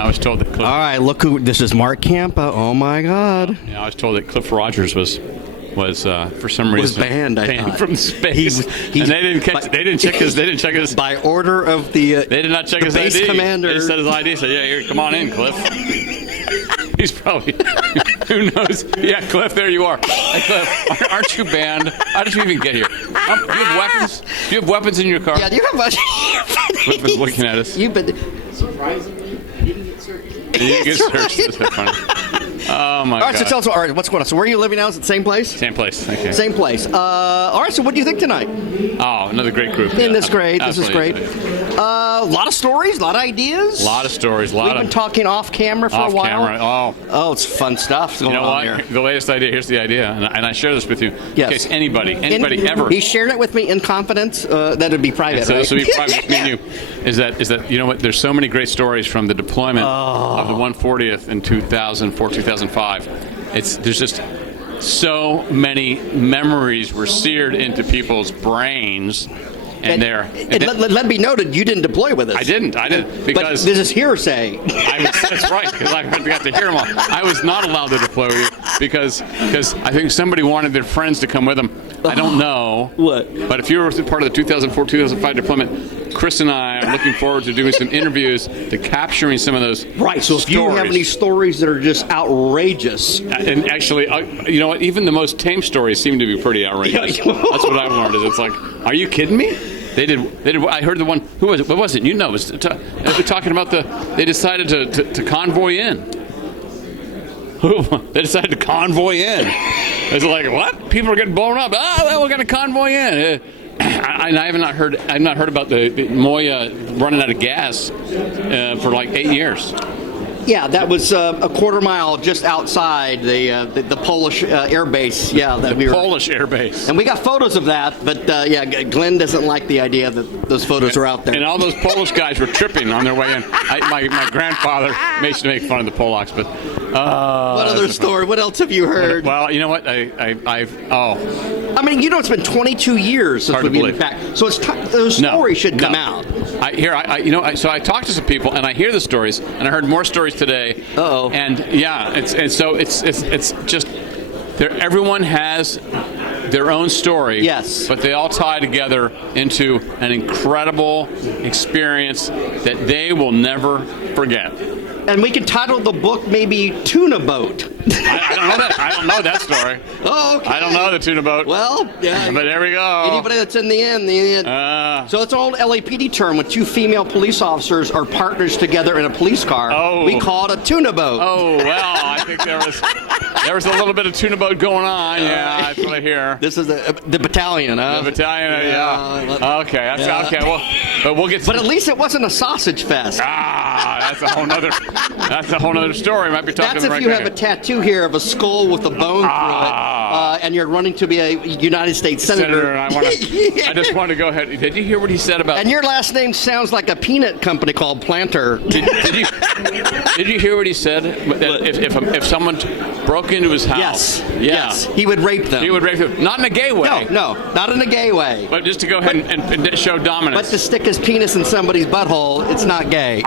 I was told that Cliff... All right, look who... This is Mark Kampa. Oh, my God. I was told that Cliff Rogers was for some reason was banned from space. And they didn't check his by order of the they did not check his base ID. commander. They said his ID. Said, "Yeah, here, come on in, Cliff." He's probably who knows? Yeah, Cliff, there you are. Hey, Cliff, aren't you banned? How did you even get here? Do you have weapons? Do you have weapons in your car? Yeah, do you have Cliff is looking at us. You've been surprisingly, he didn't get searched. He didn't get searched. That's so funny. Oh my God! All right, so tell us, all right, what's going on? So where are you living now? Is it the same place? Same place. Okay. Same place. All right, so what do you think tonight? Oh, another great group. Isn't this great? This is great. Absolutely. A lot of stories, a lot of ideas. A lot of stories. We've been talking off camera for a while. Camera. Oh, it's fun stuff going on here. The latest idea. Here's the idea, and I share this with you. Yes. In case anybody ever. He shared it with me in confidence. That'd be private. So right? this will be private between you. Is that you know what? There's so many great stories from the deployment of the 140th in 2004, 2005. There's just so many memories were seared into people's brains. Let me noted, you didn't deploy with us. I didn't because but this is hearsay. That's right, because I got to hear them all. I was not allowed to deploy with you because I think somebody wanted their friends to come with them. I don't know what, but if you were part of the 2004-2005 deployment, Chris and I are looking forward to doing some interviews to capturing some of those. Right. So if you have any stories that are just outrageous, and actually, you know what? Even the most tame stories seem to be pretty outrageous. That's what I've learned. Is it's like, are you kidding me? They did. I heard the one. Who was it? What was it? You know, it was talking about they decided to convoy in. They decided to convoy in. It's like, what? People are getting blown up. We're going to convoy in. I have not heard about the Moya running out of gas for like 8 years. Yeah, that was a quarter mile just outside the Polish air base. Yeah, Polish air base. And we got photos of that, but Glenn doesn't like the idea that those photos are out there. And all those Polish guys were tripping on their way in. My grandfather used to make fun of the Polacks, but what other story? What else have you heard? Well, you know what? I mean, it's been 22 years since we've been back, so it's those stories should come out. So I talked to some people, and I hear the stories, and I heard more stories today. Uh-oh. And yeah, it's just everyone has their own story. Yes. But they all tie together into an incredible experience that they will never forget. And we can title the book maybe Tuna Boat. I don't know that. I don't know that story. Oh, okay. I don't know the tuna boat. Well, yeah. But there we go. Anybody that's in the end. So it's an old LAPD term when two female police officers are partners together in a police car. Oh. We call it a tuna boat. Oh, well, I think there was a little bit of tuna boat going on. Yeah, that's what I hear. This is the battalion, huh? The battalion, yeah. Okay, okay. Well, but we'll get. But at least it wasn't a sausage fest. That's a whole nother story. We might be talking. That's if you have a tattoo here of a skull with a bone through it, and you're running to be a United States senator. I just want to go ahead. Did you hear what he said about? And your last name sounds like a peanut company called Planter. Did you hear what he said? That if someone broke into his house, yes, he would rape them. He would rape them, not in a gay way. No, not in a gay way. But just to go ahead and show dominance. But to stick his penis in somebody's butthole, it's not gay.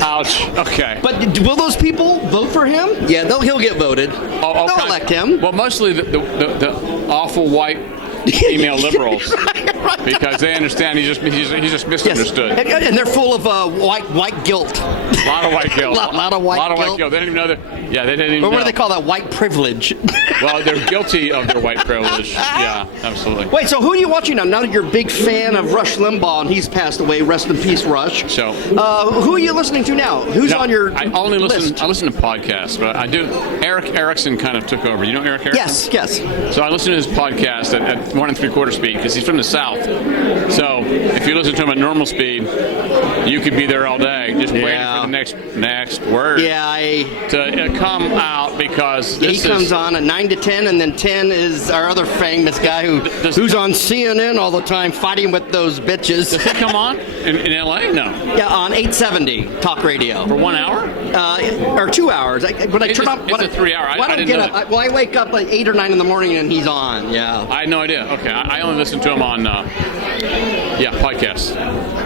Ouch. Okay. But will those people vote for him? Yeah, he'll get voted. They'll elect him. Well, mostly the awful white female liberals, right. Because they understand he's just misunderstood. Yes. And they're full of white guilt. A lot of white guilt. A lot of white guilt. They didn't even know that. Yeah, they didn't even know. Or what do they call that? White privilege. Well, they're guilty of their white privilege. Yeah, absolutely. Wait, so who are you watching now? Now that you're a big fan of Rush Limbaugh and he's passed away, rest in peace, Rush. So, who are you listening to now? Who's on your I only list? I listen to podcasts, but I do. Eric Erickson kind of took over. You know Eric Erickson? Yes. So I listen to his podcast at 1 3/4 speed because he's from the South. So if you listen to him at normal speed, you could be there all day just waiting for the next word to come out because he comes on at 9 to 10, and then 10 is our other famous guy who's on CNN all the time fighting with those bitches. Does he come on in L.A.? No. Yeah, on 870 talk radio for 1 hour or 2 hours. It's a 3 hour. I wake up at 8 or 9 in the morning and he's on. Yeah. I had no idea. idea. Okay, I only listen to them on podcasts.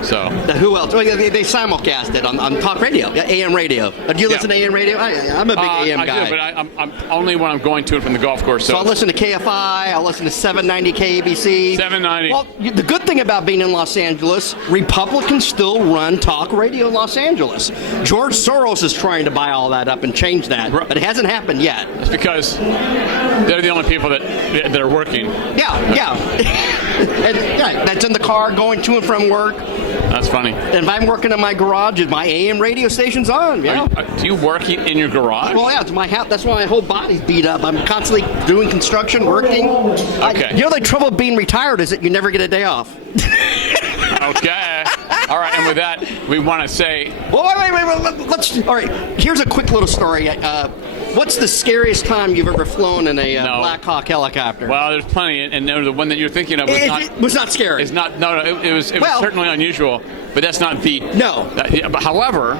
So Who else? Oh, yeah, they simulcast it on talk radio, AM radio. Do you listen to AM radio? I'm a big AM guy. I do, but I'm only when I'm going to it from the golf course. So I listen to KFI. I listen to 790 KABC. 790. Well, the good thing about being in Los Angeles, Republicans still run talk radio in Los Angeles. George Soros is trying to buy all that up and change that, but it hasn't happened yet. It's because they're the only people that are working. Yeah. That's in the car going to and from work. That's funny. And if I'm working in my garage, my AM radio station's on. Yeah. Do you work in your garage? Well, yeah, it's my house. That's why my whole body's beat up. I'm constantly doing construction, working. Okay. The trouble of being retired is that you never get a day off. Okay. All right, and with that, we want to say... Well, wait. All right, here's a quick little story. What's the scariest time you've ever flown in a Black Hawk helicopter? Well, there's plenty, and the one that you're thinking of was not scary. It was certainly unusual, but that's not the... No. But however...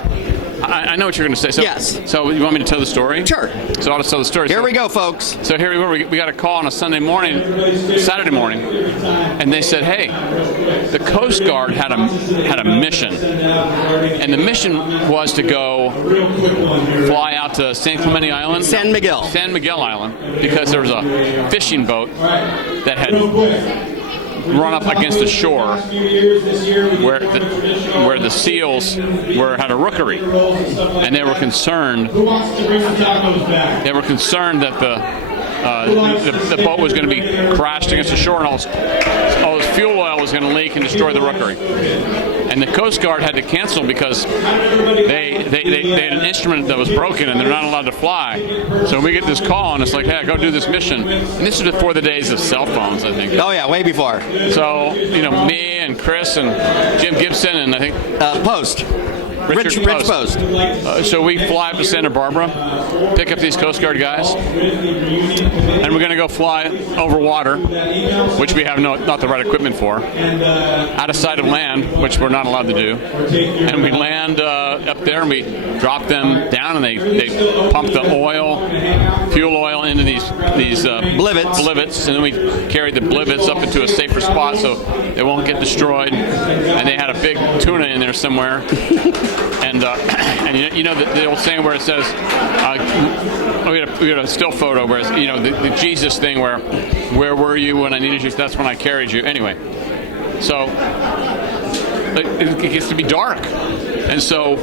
I know what you're going to say. So, yes. So you want me to tell the story? Sure. So I'll just tell the story. Here we go, folks. So here we were. We got a call on a Saturday morning, and they said, "Hey, the Coast Guard had a mission, and the mission was to go fly out to San Clemente Island, San Miguel Island, because there was a fishing boat that had run up against the shore where the seals had a rookery, and they were concerned that the boat was going to be crashed against the shore, and all this fuel oil was going to leak and destroy the rookery. And the Coast Guard had to cancel because they had an instrument that was broken and they're not allowed to fly. So we get this call and it's like, hey, go do this mission. And this is before the days of cell phones, I think. Oh yeah, way before. So me and Chris and Jim Gibson and I think Post. Rich Post. So we fly up to Santa Barbara, pick up these Coast Guard guys, and we're going to go fly over water, which we have not the right equipment for, out of sight of land, which we're not allowed to do. And we land up there, and we drop them down, and they pump the fuel oil into these blivets, and then we carry the blivets up into a safer spot so they won't get destroyed. And they had a big tuna in there somewhere. And you know the old saying where it says, we got a still photo where it's, the Jesus thing where were you when I needed you? That's when I carried you. Anyway, so it gets to be dark, and so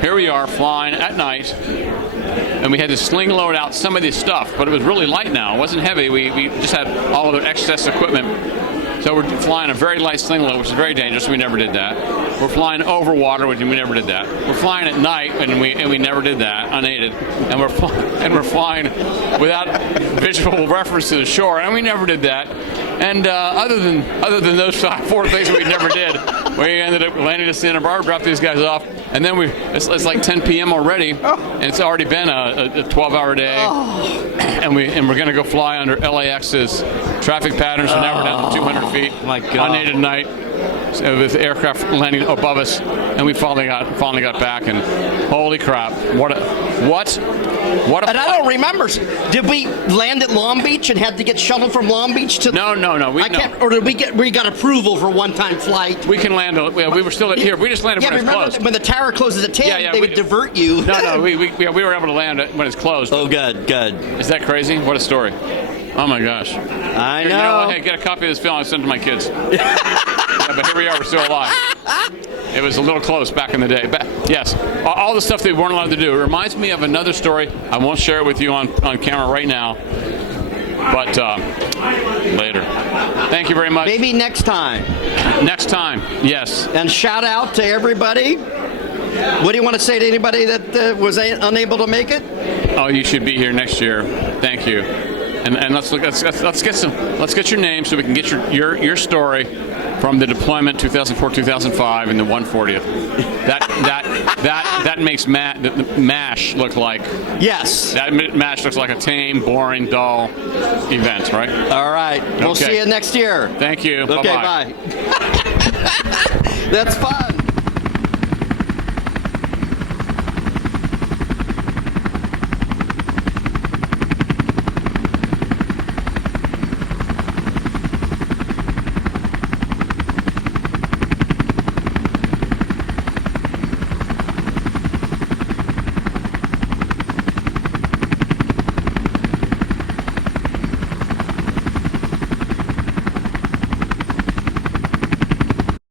here we are flying at night, and we had to sling load out some of this stuff, but it was really light now. It wasn't heavy. We just had all of the excess equipment. So we're flying a very light sling load, which is very dangerous. We never did that. We're flying over water, which we never did that. We're flying at night, and we never did that, unaided. And we're flying without visual reference to the shore, and we never did that. And other than those 4 things that we never did, we ended up landing at Santa Barbara, dropped these guys off, and then it's like 10 p.m. already, and it's already been a 12-hour day, and we're going to go fly under LAX's traffic patterns, so now we're down to 200 feet, unaided night, with aircraft landing above us, and we finally got back, and holy crap, what a and I don't remember. Did we land at Long Beach and had to get shuttled from Long Beach to? No. Or did we got approval for one-time flight? We can land. We were still here. We just landed when it's closed. When the tower closes at 10, they would divert you. No. We were able to land when it's closed. Oh, good. Is that crazy? What a story. Oh my gosh. I know. You know what? Hey, get a copy of this film I sent to my kids. But here we are. We're still alive. It was a little close back in the day. But yes, all the stuff they weren't allowed to do. It reminds me of another story. I won't share it with you on camera right now, but later. Thank you very much. Maybe next time. Next time, yes. And shout out to everybody. What do you want to say to anybody that was unable to make it? Oh, you should be here next year. Thank you. And let's get your name so we can get your story from the deployment 2004-2005 and the 140th. That makes MASH look like. Yes. That MASH looks like a tame, boring, dull event, right? All right. We'll see you next year. Thank you. Okay. Bye. That's fine.